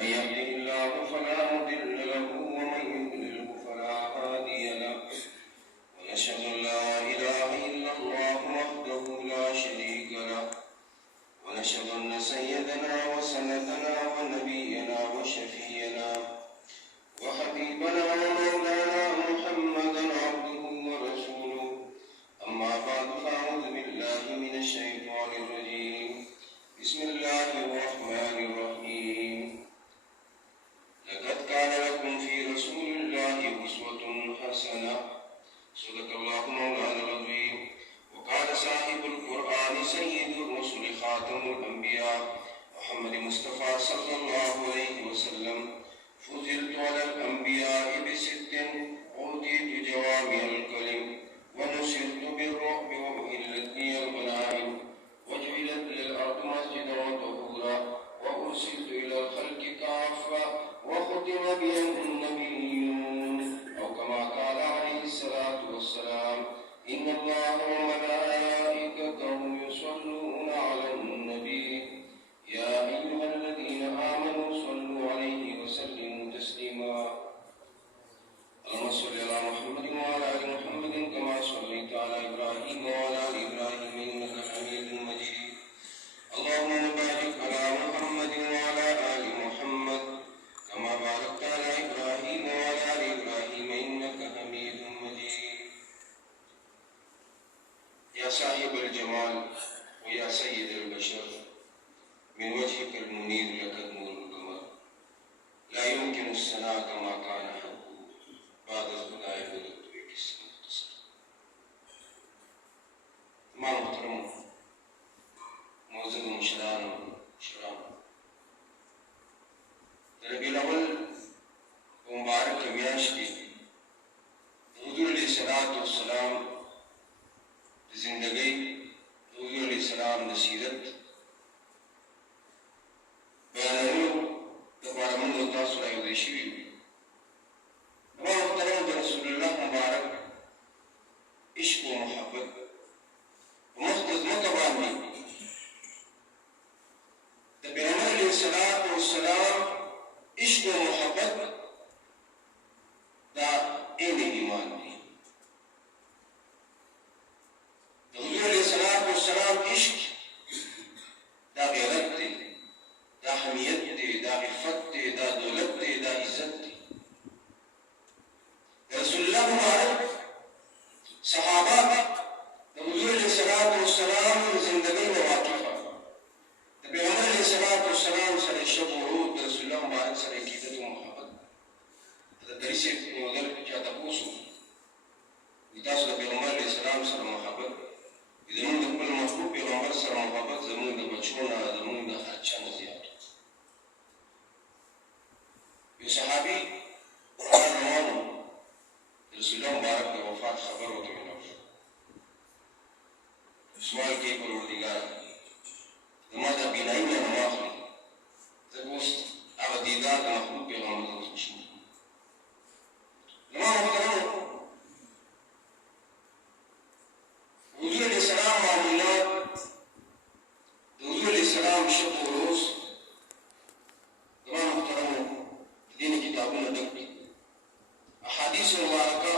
من يهده الله فلا مضل له ومن يضلله فلا هادي له ونشهد أن لا إله إلا الله وحده لا شريك له ونشهد أن سيدنا وسندنا ونبينا وشفينا وحبيبنا ومولانا محمدا عبده ورسوله أما بعد فأعوذ بالله من الشيطان الرجيم بسم الله الرحمن الرحيم لقد كان لكم في رسول الله أسوة حسنة صدق الله مولانا العظيم وقال صاحب القرآن سيد الرسل خاتم الأنبياء محمد مصطفى صلى الله عليه وسلم فضلت على الأنبياء بست أوتيت جوامع الكلم ونصرت بالرعب وأحلت لي الغنائم وجعلت لي الأرض مسجدا وطهورا وأرسلت إلى الخلق كافة وختم بي النبيون أو كما قال عليه الصلاة والسلام إن الله وملائكته يصلون على النبي يا أيها الذين آمنوا صلوا عليه وسلموا تسليما اللهم صل على محمد وعلى آل محمد كما صليت على إبراهيم وعلى آل إبراهيم إنك حميد مجيد اللهم بارك على محمد وعلى آل محمد كما باركت على إبراهيم وعلى آل إبراهيم إنك حميد مجيد يا صاحب الجمال ويا سيد البشر من وجهك المنير لك نور القمر لا يمكن الثناء كما كان حقه بعد الخداع ولدت بك المختصر ما محترم موزن مشران ربيع الأول ومبارك میاش کی حضور علیہ الصلوۃ والسلام زندگی حضور علیہ السلام نصیرت بیانولو دپاره موږ تاسو راوړی شوي محترم د رسول الله مبارک عشق و محبت مختص متبانی د پیغمبر علیه الصلاۃ والسلام عشق و محبت دا این ایمان دی د حضور علیه الصلاۃ والسلام عشق دا غیرت دی دا حمیت دی دا عفت دی دا دولت دی دا عزت دی رسول الله مبارک صحابه د حضور علیه الصلاۃ والسلام زندگی میں واقف د پیغمبر علیه الصلاۃ والسلام سره شب و روز د رسول الله مبارک سره عقیدت و محبت د دریس نیولل چا تاسو تاسو د پیغمبر علیه السلام سره محبت زموږ د خپل محبوب پیغمبر سره محبت زموږ د بچونه زموږ د هر چا نه زیات یو صحابي روانو رسول الله مبارک د وفات خبر ورته ملو سوال کوي پروردګار زما د بینایي نه واخلي زه اوس هغه دیدار د محبوب پیغمبر اوس نشم زما محترمو حضور علیه السلام معمولات د حضور علیه السلام شب و روز زما محترمو د دیني کتابونه ډک دي احادیث مبارکه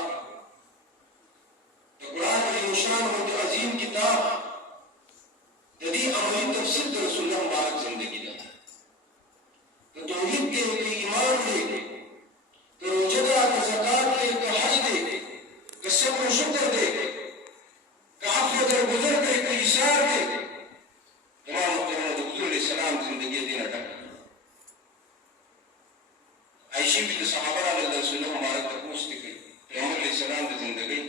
د قرآن عظیم شان او د عظیم کتاب د دې عملي تفسیر د رسول الله مبارک زندگی ده د توحید کې د ایمان دی د روزه ده د زکات دی د حج دی د صبر و شکر دی د عفو درگذر دی د ایثار دی تمام محترمو د حضور علیه السلام زندگی دې نه ډکه عائشہ بنت صحابہ رضی رسول الله مبارک تپوس کوي پیغمبر علیه السلام د زندگی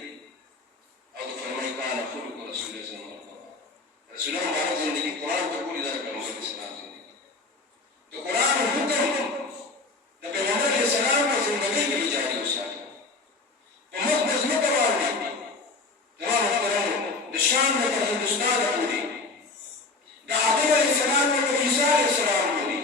او د فرمایي کان خلق رسول الله صلی الله علیه وسلم رسول الله مبارک زندگی قرآن ته پوری ده پیغمبر علیه السلام زندگی د قرآن حکم د پیغمبر علیه السلام په زندگی کې جاری وساتو په مقدس مکه باندې تمام محترمو د شام نه تر هندوستان پورې د آدم علیه السلام نه تر عیسی علیه السلام پورې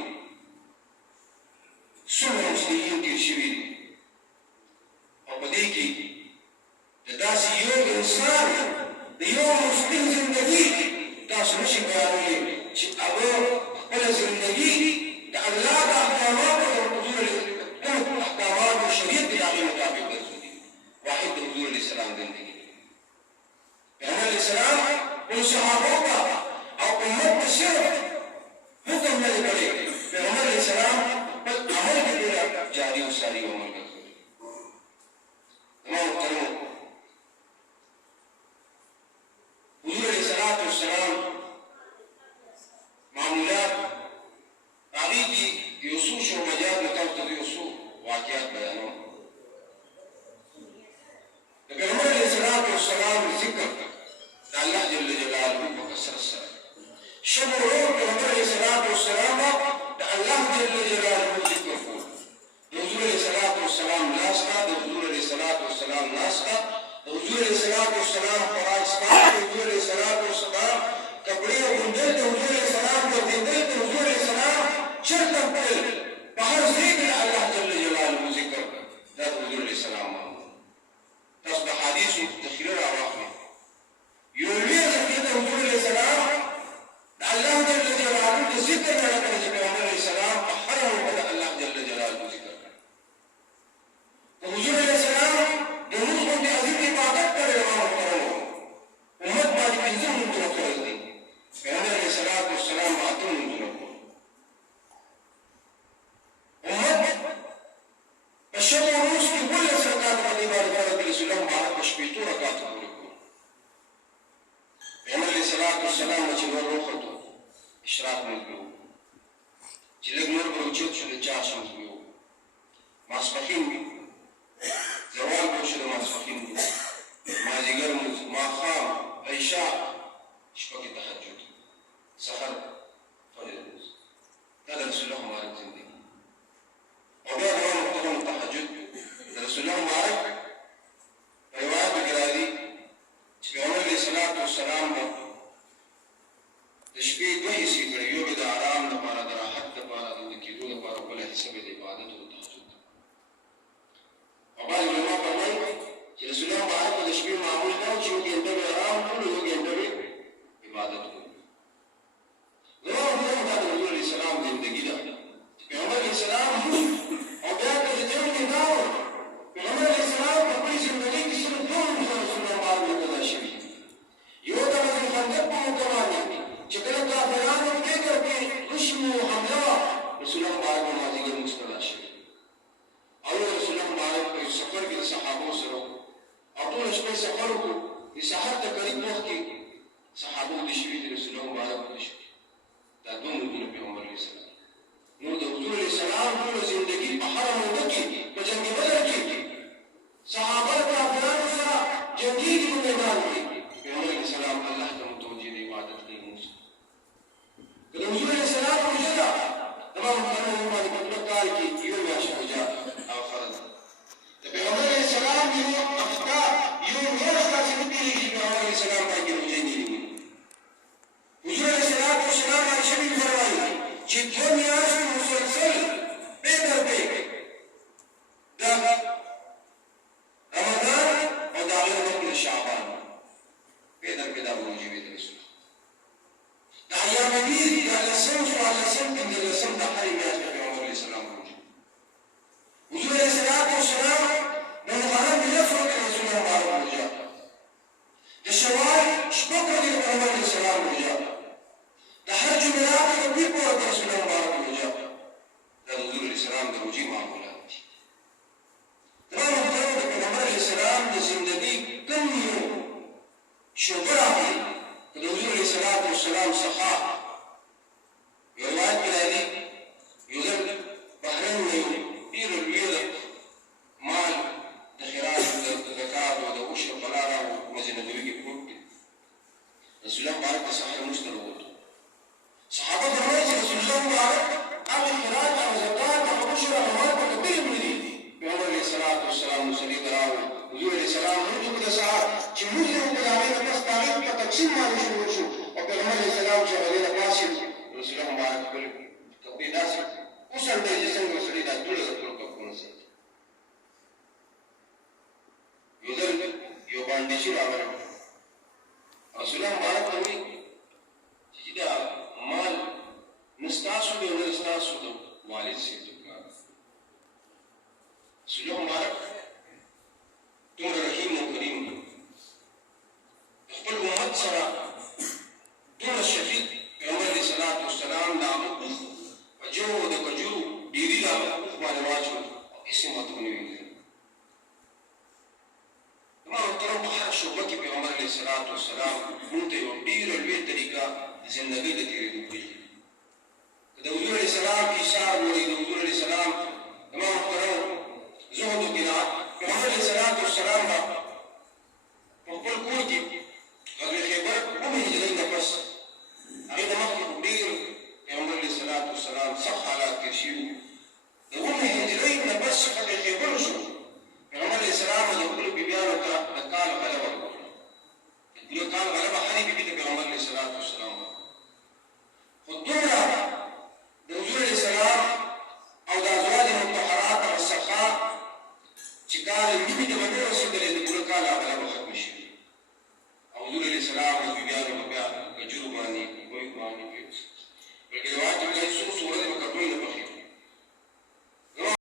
واقعات بيانهم پیغمبر علیہ الصلوۃ والسلام ذکر الله جل جلاله وكسر السلام شبه پیغمبر علیہ الصلوۃ والسلام الله جل جلاله ذکر کو حضور علیہ الصلوۃ والسلام ناستا حضور علیہ الصلوۃ والسلام ناستا حضور علیہ الصلوۃ والسلام خوراک ستا حضور علیہ الصلوۃ والسلام کپڑے اوندل حضور علیہ السلام کو دیندل حضور علیہ السلام چرته په بهر ذکر الله جل جلاله ذکر دا حضور علیہ السلام تاسو د حدیث تخریر راوړئ یو لوی ذکر حضور علیہ السلام الله جل جلاله ذکر نه کړی چې پیغمبر علیہ السلام په هر وخت الله جل جلاله ذکر کړی حضور علیہ السلام د موږ باندې عظیم عبادت کړی او امت باندې پنځه منځونه فرض دي پیغمبر علیہ السلام اته منځونه امت په شب او روز کې ولې رکعات باندې عبادت کوي رسول الله مبارک په شپږ رکعات پوره کړو پیغمبر علیہ السلام چې نور وخته اشراق موږ چې لږ نور به اوچت شو د چاشم وو ماسپخین زوال به شو د ماسپخین مازدیګر مونځ ماښام عشاء شپه کې تهجد سحر فجر مونځ دا د رسول الله مبارک زندگی او بیا د محترم تهجد د رسول الله مبارک روایت کې راځي چې پیغمبر علیہ الصلوۃ والسلام د شپې دوه حصې کړي یو به د آرام لپاره د راحت لپاره د ویده کېدو لپاره بله حصه به د عبادت او د تهجد او بعض علما فرمایي چې رسول الله مبارک د شپې معمول دا و چې یو ګنټه به آرام کړو یو ګنټه به عبادت کړو زما محترم دا د حضور علیه السلام زندګي ده چې پیغمبر علیه السلام او بیا که د جنګ کې دا و پیغمبر علیه السلام په خپلې زندګۍ کې صرف دوه روزه رسول الله مبارک ته قضا شوي یو د غزوه خندق په موقع باندې چې کله کافرانو فکر کې غشم و حمله رسول الله مبارک مازدیګر مونځ قضا شوي او رسول الله مبارک په سفر کې د صحابو سره او ټوله شپه سفر وکړو د سحر ته قریب وخت کې صحابو ویده شوي دي رسول الله مبارک ویده شوي دا دوه مونځونه پیغمبر علیه السلام نو د حضور علیه السلام ټوله زندګي په هره موده کې په جنګ بدر کې صحابه کافرانو سره جنګېږي په میدان کې پیغمبر علیه السلام الله ته متوجه د عبادت کوي مونځ که د حضور علیه السلام روژه ده زما محترمو باندې په پوره کال کې یو میاشت روژه او فرض د پیغمبر علیه السلام یو هفته یو میاشت داسې نه تېرېږي چې پیغمبر علیه السلام باندې روژې نه وي حضور علیه السلام عایشه بي فرمایي چې دوه میاشتې مسلسل پې در پې د رمضان او د هغې وروسته د شعبان پې در پې دا به روژې وې د رسول د ایام بیر دیارلسم څوارلسم پنځلسم د هرې میاشتې پیغمبر علیه السلام روژې حضور علیه السلام د محرم بلفظ کې رسول الله مبارک روژه د شوال شپږ ورځې د پیغمبر علیه السلام روژه د هر جمعرات د پیر په ورځ رسول الله مبارک روژه دا د حضور علیه السلام د روژې معمولات دي زما محترمو د پیغمبر علیه السلام د زندګۍ کوم یو شعبه راغلي د حضور علیه السلام څخه یو روایت کې راځي یو ځل بحرین نه یو ډېره لویه مال د خیرات د زکات او د عشر په لاره مسجد نبوي کې پروت دی رسول الله مبارک د سحر لمونځ ته راووتو صحابه فرمایي چې رسول الله مبارک هغه خیرات او زکات او عشر او مال په کتلې هم نه دي پیغمبر علیه السلام مصلي ته راغی حضور علیه السلام لمونځ وکړ د سهار چې لمونځ یې وکړ د هغې نه پس د هغې په تقسیم باندې شروع شو او پیغمبر علیه السلام چې هغې نه پاڅېد رسول الله مبارک خپل کپړې داسې وڅنډلې چې څنګه سړي دا دوړه د ټولو کپړونه ساتي یو ځل یو باندېشي راغلی رسول الله مبارک ته وایي چې دا مال نه ستاسو دی او نه ستاسو د والد صاحب د پلار رسول الله مبارک دومره رحیم او کریم دی د خپل امت سره دومره شفیق پیغمبر علیه الصلوۃ والسلام د هغه اوښ په جو د کجورو ډېري د هغه اوښ باندې واچول او هېڅ یې ماته ونه ویل زما محترم په هر شعبه کې پیغمبر علیه الصلوۃ والسلام موږ ته یوه ډېره لویه طریقه د زندګۍ د تېرېدو پرېږدي که د حضور علیه السلام ایثار وړي د حضور علیه السلام زما محترم زهد وقناع محمد عليه الصلاة والسلام وقل كوتي غزو خيبر ومن هجرين بس أيضا مخي كبير محمد عليه الصلاة والسلام صح على كرشيو ومن هجرين بس فقد خيبر شو محمد عليه السلام يقول ببيانه قال غلبة يقول قال غلبة حني ببيت محمد عليه الصلاة والسلام خدونا نزول الإسلام أو الأزواج المطهرات والسخاء شكال النبي من رسول الله يقول قال غلبة ختم الشيء أو نزول الإسلام وبيانه